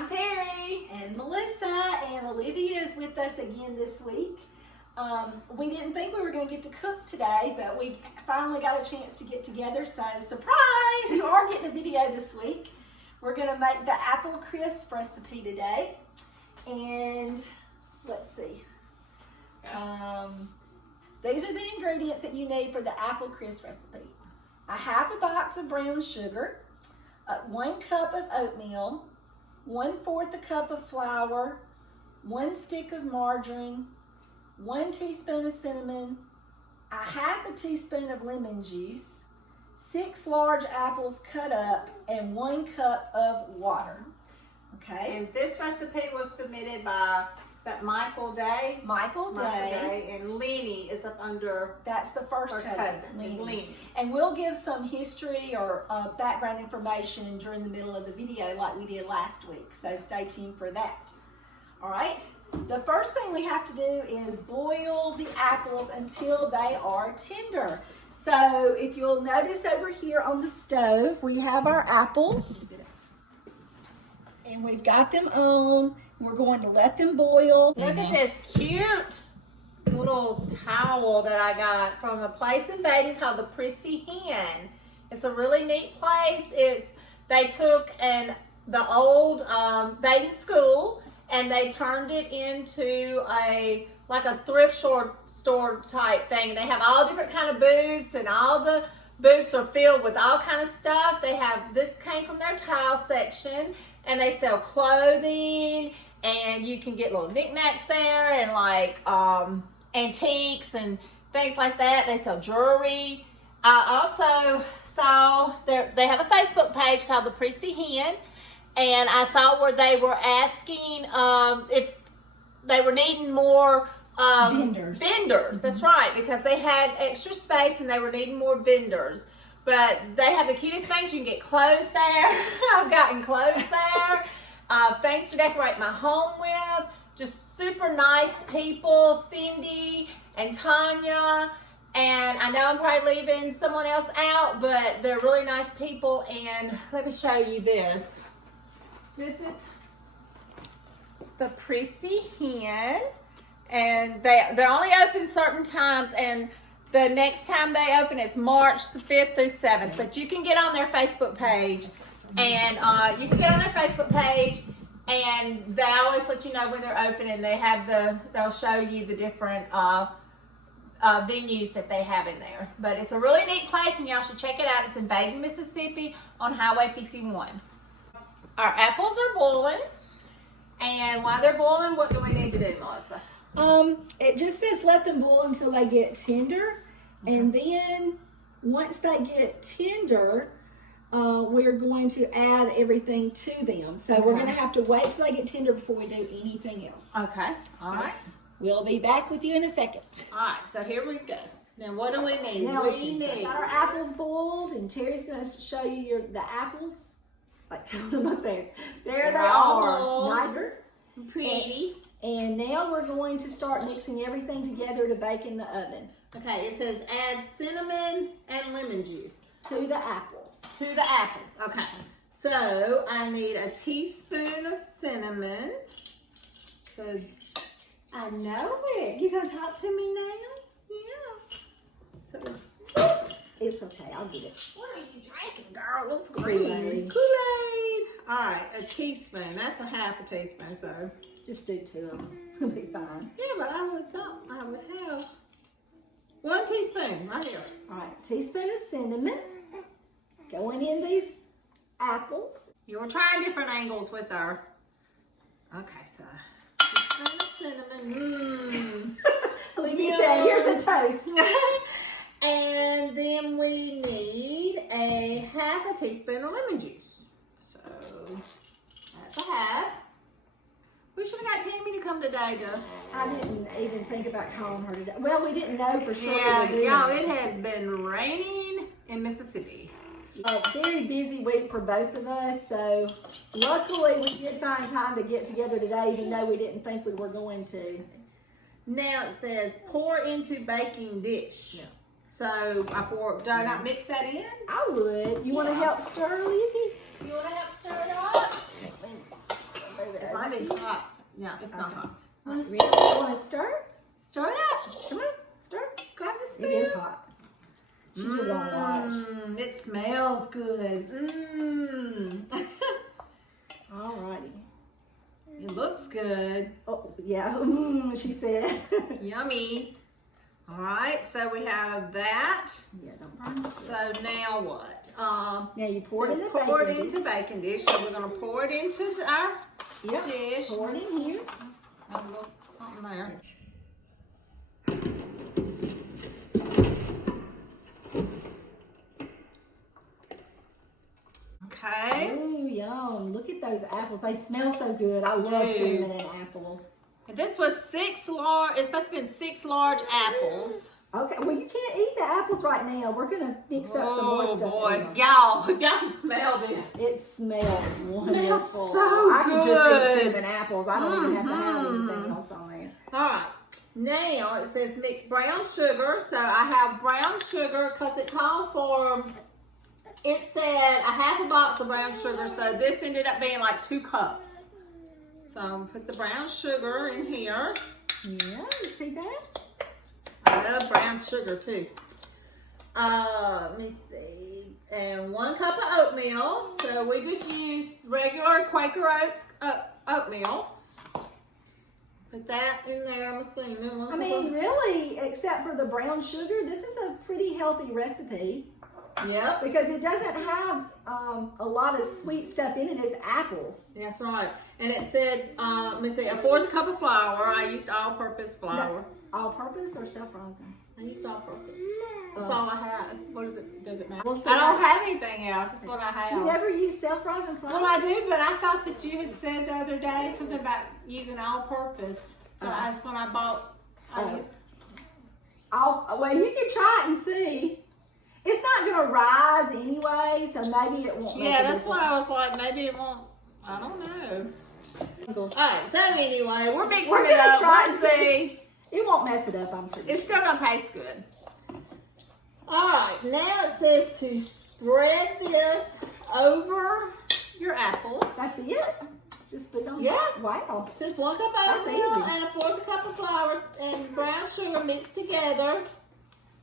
I'm Terry. And Melissa, and Olivia is with us again this week. We didn't think we were going to get to cook today, but we finally got a chance to get together, so surprise, you are getting a video this week. We're going to make the apple crisp recipe today, and let's see. These are the ingredients that you need for the apple crisp recipe. A half a box of brown sugar, 1 cup of oatmeal, 1/4 a cup of flour, 1 stick of margarine, 1 teaspoon of cinnamon, a half a teaspoon of lemon juice, 6 large apples cut up, and 1 cup of water. Okay. And this recipe was submitted by, is that Michael Day? Michael Day. And Lenny is up under. That's the first cousin, Lenny. And we'll give some history or background information during the middle of the video like we did last week. So stay tuned for that. All right. The first thing we have to do is boil the apples until they are tender. So if you'll notice over here on the stove, we have our apples. And we've got them on. We're going to let them boil. Look at this cute little towel that I got from a place in Baden called the Prissy Hen. It's a really neat place. They took the old Baden school and they turned it into a thrift store type thing. They have all different kind of booths, and all the booths are filled with all kind of stuff. This came from their tile section, and they sell clothing, and you can get little knickknacks there, and like antiques and things like that. They sell jewelry. I also saw they have a Facebook page called the Prissy Hen, and I saw where they were asking if they were needing more vendors. That's right, because they had extra space and they were needing more vendors. But they have the cutest things. You can get clothes there. I've gotten clothes there. Things to decorate my home with. Just super nice people, Cindy and Tanya. And I know I'm probably leaving someone else out, but they're really nice people. And let me show you this. This is the Prissy Hen. And they're only open certain times, and the next time they open is March the 5th through 7th. But you can get on their Facebook page, and they always let you know when they're open, and they'll show you the different venues that they have in there. But it's a really neat place, and y'all should check it out. It's in Baden, Mississippi on Highway 51. Our apples are boiling, and while they're boiling, what do we need to do, Melissa? It just says let them boil until they get tender, and then once they get tender, we're going to add everything to them. So we're going to have to wait till they get tender before we do anything else. Okay. All right. We'll be back with you in a second. All right. So here we go. Now what do we need? Now we need our apples boiled, and Terry's going to show you the apples. Like them up there. There they are. Nice. Pretty. And now we're going to start mixing everything together to bake in the oven. Okay, it says add cinnamon and lemon juice. To the apples. Okay. So I need a teaspoon of cinnamon. So I know it. You gonna talk to me now? yeah. So it's okay, I'll get it. what are you drinking, girl? It's Kool-Aid. Kool-Aid. All right, a teaspoon. That's a half a teaspoon, so. Just do 2 of them. It'll be fine. Yeah, but I would thought I would have 1 teaspoon right here. All right, teaspoon of cinnamon. Going in these apples. You were trying different angles with our. Okay, so teaspoon of cinnamon. Olivia said, here's a toast. And then we need a half a teaspoon of lemon juice. So that's a half. We should have got Tammy to come today, though. I didn't even think about calling her today. Well, we didn't know for sure. Yeah, y'all, it has been raining in Mississippi. A very busy week for both of us, so luckily we did find time to get together today, even though we didn't think we were going to. Now it says pour into baking dish. Yeah. So do I not mix that in? I would. You want to help stir, Olivia? You want to help stir it up? might be hot. Yeah, it's not hot. Want to stir? Stir it up. Come on, stir. Grab the spoon. It is hot. She just don't watch. It smells good. Alrighty. It looks good. Oh, yeah. She said. Yummy. All right, so we have that. Yeah, don't burn. So now what? Now you pour it in the pour it baking into baking dish. So we're gonna pour it into our dish. Pour it in here. Have a little something there. Okay. Ooh, yum. Look at those apples. They smell so good. I love cinnamon and apples. This was 6 large, it's supposed to be 6 large apples. Okay, well you can't eat the apples right now. We're gonna mix up some more stuff. Oh boy, y'all, if y'all can smell this. It smells wonderful. So I can good. just eat cinnamon apples. I don't even have to have anything else on there. All right, now it says mix brown sugar. So I have brown sugar because it called for, it said a half a box of brown sugar. So this ended up being like 2 cups. So I'm gonna put the brown sugar in here. Yeah, you see that? I love brown sugar too. Let me see. And 1 cup of oatmeal. So we just use regular Quaker Oats oatmeal. Put that in there, I'm assuming. I mean, really, except for the brown sugar, this is a pretty healthy recipe. Yep. Because it doesn't have a lot of sweet stuff in it. It's apples. That's right. And it said, let me see, a 1/4 cup of flour. I used all-purpose flour. All-purpose or self-rising? I used all-purpose. That's all I have. What is it? Does it matter? Well, I don't have anything else. That's what I have. You never use self-rising flour? Well, I do, but I thought that you had said the other day something about using all-purpose. So that's when I bought. Well, you can try it and see. It's not going to rise anyway, so maybe it won't. Yeah, that's why I was like, maybe it won't. I don't know. All right, so anyway, we're mixing We're it gonna up. try Let's and see. It won't mess it up, I'm pretty It's still gonna taste good. All right, now it says to spread this over your apples. That's it. Just put it on. Yeah. Wow. It says 1 cup of That's oatmeal easy. and a 1/4 cup of flour and brown sugar mixed together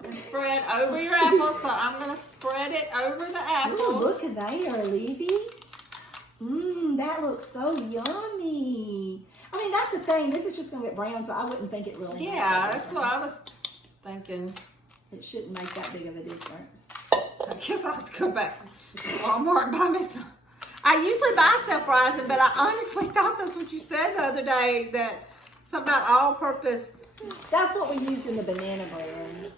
and spread over your apples. So I'm gonna spread it over the apples. Ooh, look at there, Levy. That looks so yummy. I mean, that's the thing. This is just going to get brown, so I wouldn't think it really. Yeah, that's what I was thinking. It shouldn't make that big of a difference. I guess I'll have to go back to Walmart and buy me some. I usually buy self-rising, but I honestly thought that's what you said the other day, that something about all-purpose. That's what we used in the banana bread.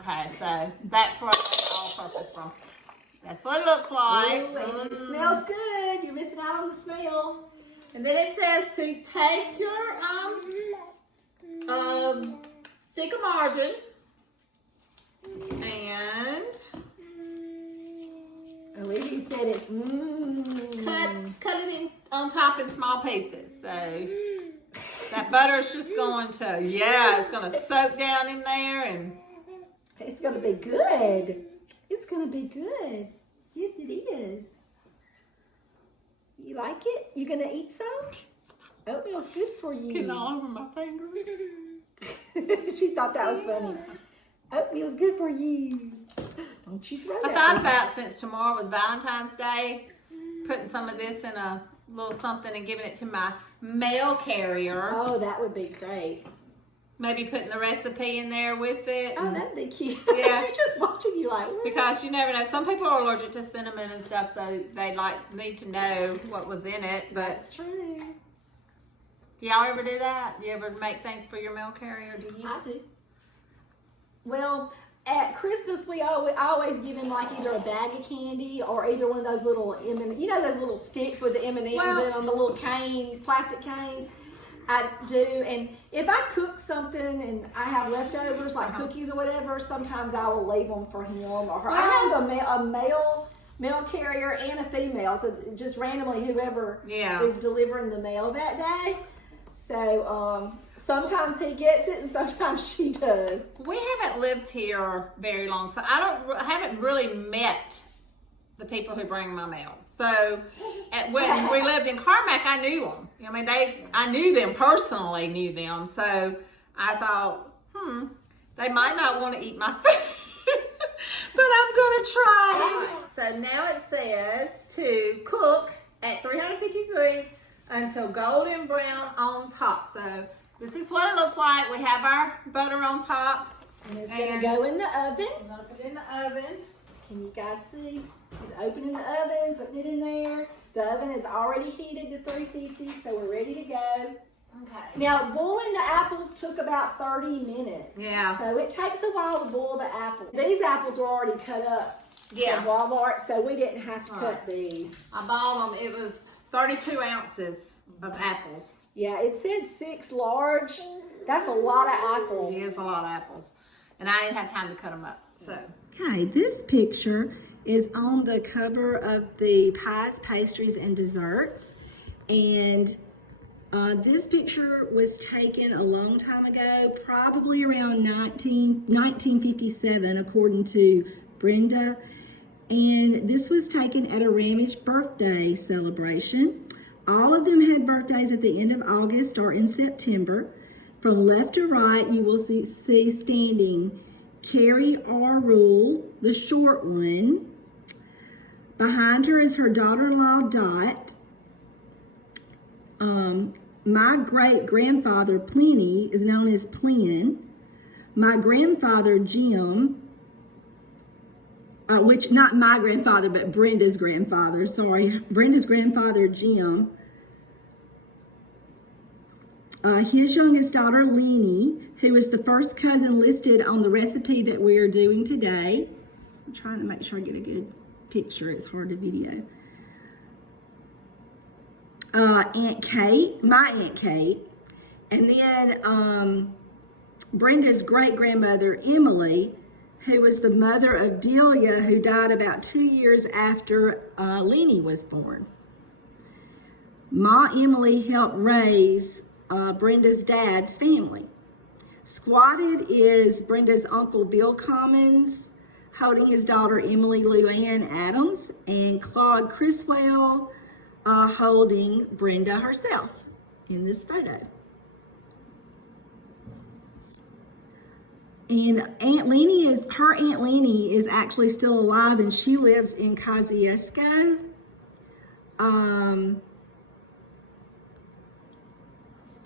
Okay, so that's where I got the all-purpose from. That's what it looks like. Ooh, and it smells good. You're missing out on the smell. And then it says to take your stick of margarine and Olivia said it's cut it in on top in small pieces. So that butter is just going to, it's going to soak down in there, and it's going to be good. It's going to be good. Yes, it is. You like it? You going to eat some? Oatmeal's good for you. getting all over my fingers. She thought that was funny. Oatmeal's good for you. Don't you throw I that. thought about, since tomorrow was Valentine's Day, putting some of this in a little something and giving it to my mail carrier. Oh, that would be great. Maybe putting the recipe in there with it. Oh, that'd be cute. Yeah. She's just watching you like, what? Because you never know. Some people are allergic to cinnamon and stuff, so they need to know what was in it. But That's true. do y'all ever do that? Do you ever make things for your mail carrier? Do you? I do. Well, at Christmas, I always give him like either a bag of candy or either one of those little you know those little sticks with the M&Ms in them, the little plastic canes. I do, and if I cook something and I have leftovers like cookies or whatever, sometimes I will leave them for him or her. I have a mail carrier and a female, so just randomly whoever is delivering the mail that day. So sometimes he gets it and sometimes she does. We haven't lived here very long, so I haven't really met the people who bring my mail. So when we lived in Carmack, I knew them. I mean, I knew them personally, knew them. So I thought, they might not want to eat my food, but I'm going to try it. So now it says to cook at 350 degrees until golden brown on top. So this is what it looks like. We have our butter on top. And it's going to go in the oven. We're going to put it in the oven. Can you guys see? She's opening the oven, putting it in there. The oven is already heated to 350, so we're ready to go. Okay. Now, boiling the apples took about 30 minutes. Yeah. So it takes a while to boil the apples. These apples were already cut up Yeah. from Walmart, so we didn't have to cut these. I bought them. It was 32 ounces of apples. Yeah, it said 6 large. That's a lot of apples. It is a lot of apples. And I didn't have time to cut them up. So. Okay, this picture is on the cover of the Pies, Pastries, and Desserts. And this picture was taken a long time ago, probably around 1957, according to Brenda. And this was taken at a Ramage birthday celebration. All of them had birthdays at the end of August or in September. From left to right, you will see standing Carrie R. Rule, the short one. Behind her is her daughter-in-law, Dot. My great-grandfather, Pliny, is known as Plin. My grandfather, Jim, which, not my grandfather, but Brenda's grandfather, sorry. Brenda's grandfather, Jim. His youngest daughter, Lenny, who is the first cousin listed on the recipe that we are doing today. I'm trying to make sure I get a good picture. It's hard to video. Aunt Kate, my Aunt Kate, and then Brenda's great-grandmother, Emily, who was the mother of Delia, who died about 2 years after Lenny was born. Ma Emily helped raise Brenda's dad's family. Squatted is Brenda's uncle Bill Commons, holding his daughter Emily Lou Ann Adams, and Claude Criswell holding Brenda herself in this photo. And Aunt Lenny is actually still alive, and she lives in Kosciuszko.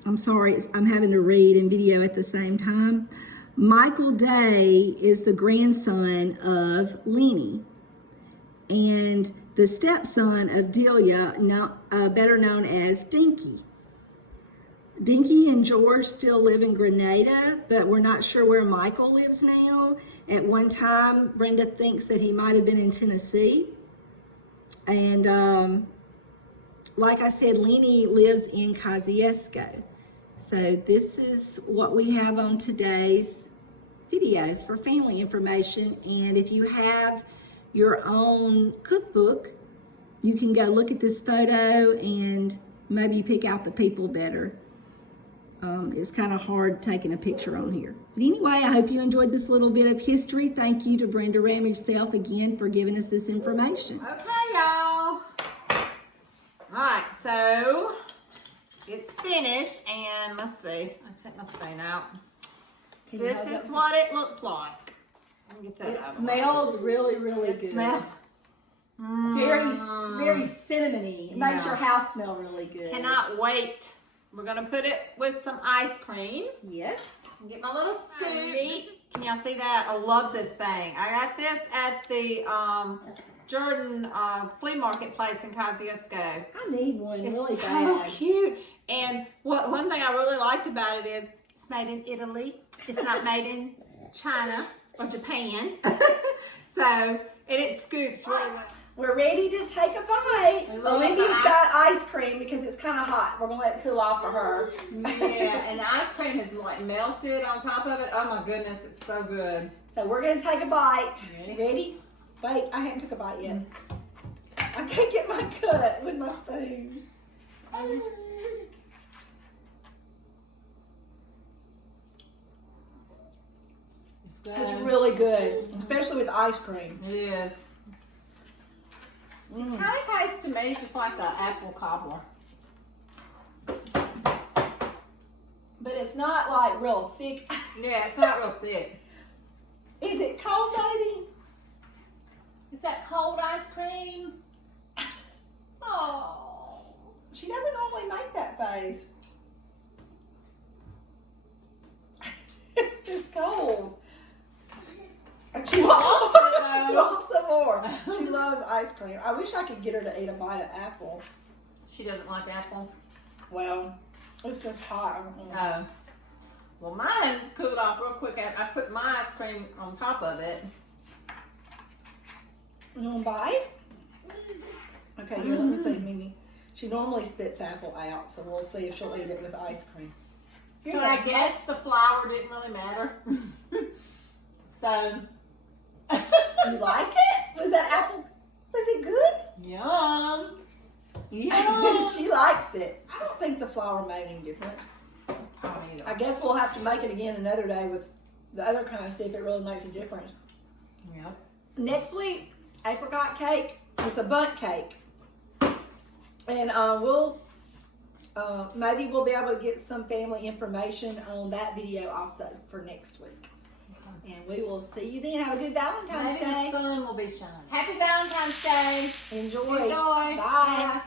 I'm sorry, I'm having to read and video at the same time. Michael Day is the grandson of Lenny, and the stepson of Delia, better known as Dinky. Dinky and George still live in Grenada, but we're not sure where Michael lives now. At one time, Brenda thinks that he might have been in Tennessee. And like I said, Lenny lives in Kosciuszko. So this is what we have on today's video for family information. And if you have your own cookbook, you can go look at this photo and maybe pick out the people better. It's kind of hard taking a picture on here. But anyway, I hope you enjoyed this little bit of history. Thank you to Brenda Ramage Self again for giving us this information. Okay, y'all. All right, so it's finished, and let's see. I'll take my spoon out. This is what it looks like. Let me get that It out smells really, really good. It smells very, very cinnamony. It makes Yeah. your house smell really good. Cannot wait. We're gonna put it with some ice cream. Yes. Get my little scoop. Can y'all see that? I love this thing. I got this at the Jordan flea market place in Kosciuszko. I need one It's really so bad. cute. And one thing I really liked about it is it's made in Italy. It's not made in China or Japan. So, and it scoops really well. We're ready to take a bite. We love Olivia's the ice- got ice cream because it's kind of hot. We're going to let it cool off for her. Yeah, and the ice cream is like melted on top of it. Oh my goodness, it's so good. So we're going to take a bite. Ready? Ready? Wait, I haven't took a bite yet. I can't get my cut with my spoon. It's good. It's really good, especially with ice cream. It is. Kind of tastes to me just like an apple cobbler. But it's not like real thick. Yeah, it's not real thick. Is it cold, baby? Is that cold ice cream? Oh. She doesn't normally make that face. It's just cold. She wants, she wants some more. She loves ice cream. I wish I could get her to eat a bite of apple. She doesn't like apple. Well, it's just hot. I don't know. Oh. Well, mine cooled off real quick. I put my ice cream on top of it. You want to bite? Okay, here, let me see, Mimi. She normally spits apple out, so we'll see if she'll eat it with ice cream. So I guess the flour didn't really matter. So. You like it? Was that apple? Was it good? Yum. Yeah, she likes it. I don't think the flour made any difference. I I guess we'll have to make it again another day with the other kind, see if it really makes a difference. Yep. Next week, apricot cake. It's a bundt cake. And maybe we'll be able to get some family information on that video also for next week. And we will see you then. Have a good Valentine's Maybe Day. the sun will be shining. Happy Valentine's Day. Enjoy. Enjoy. Bye.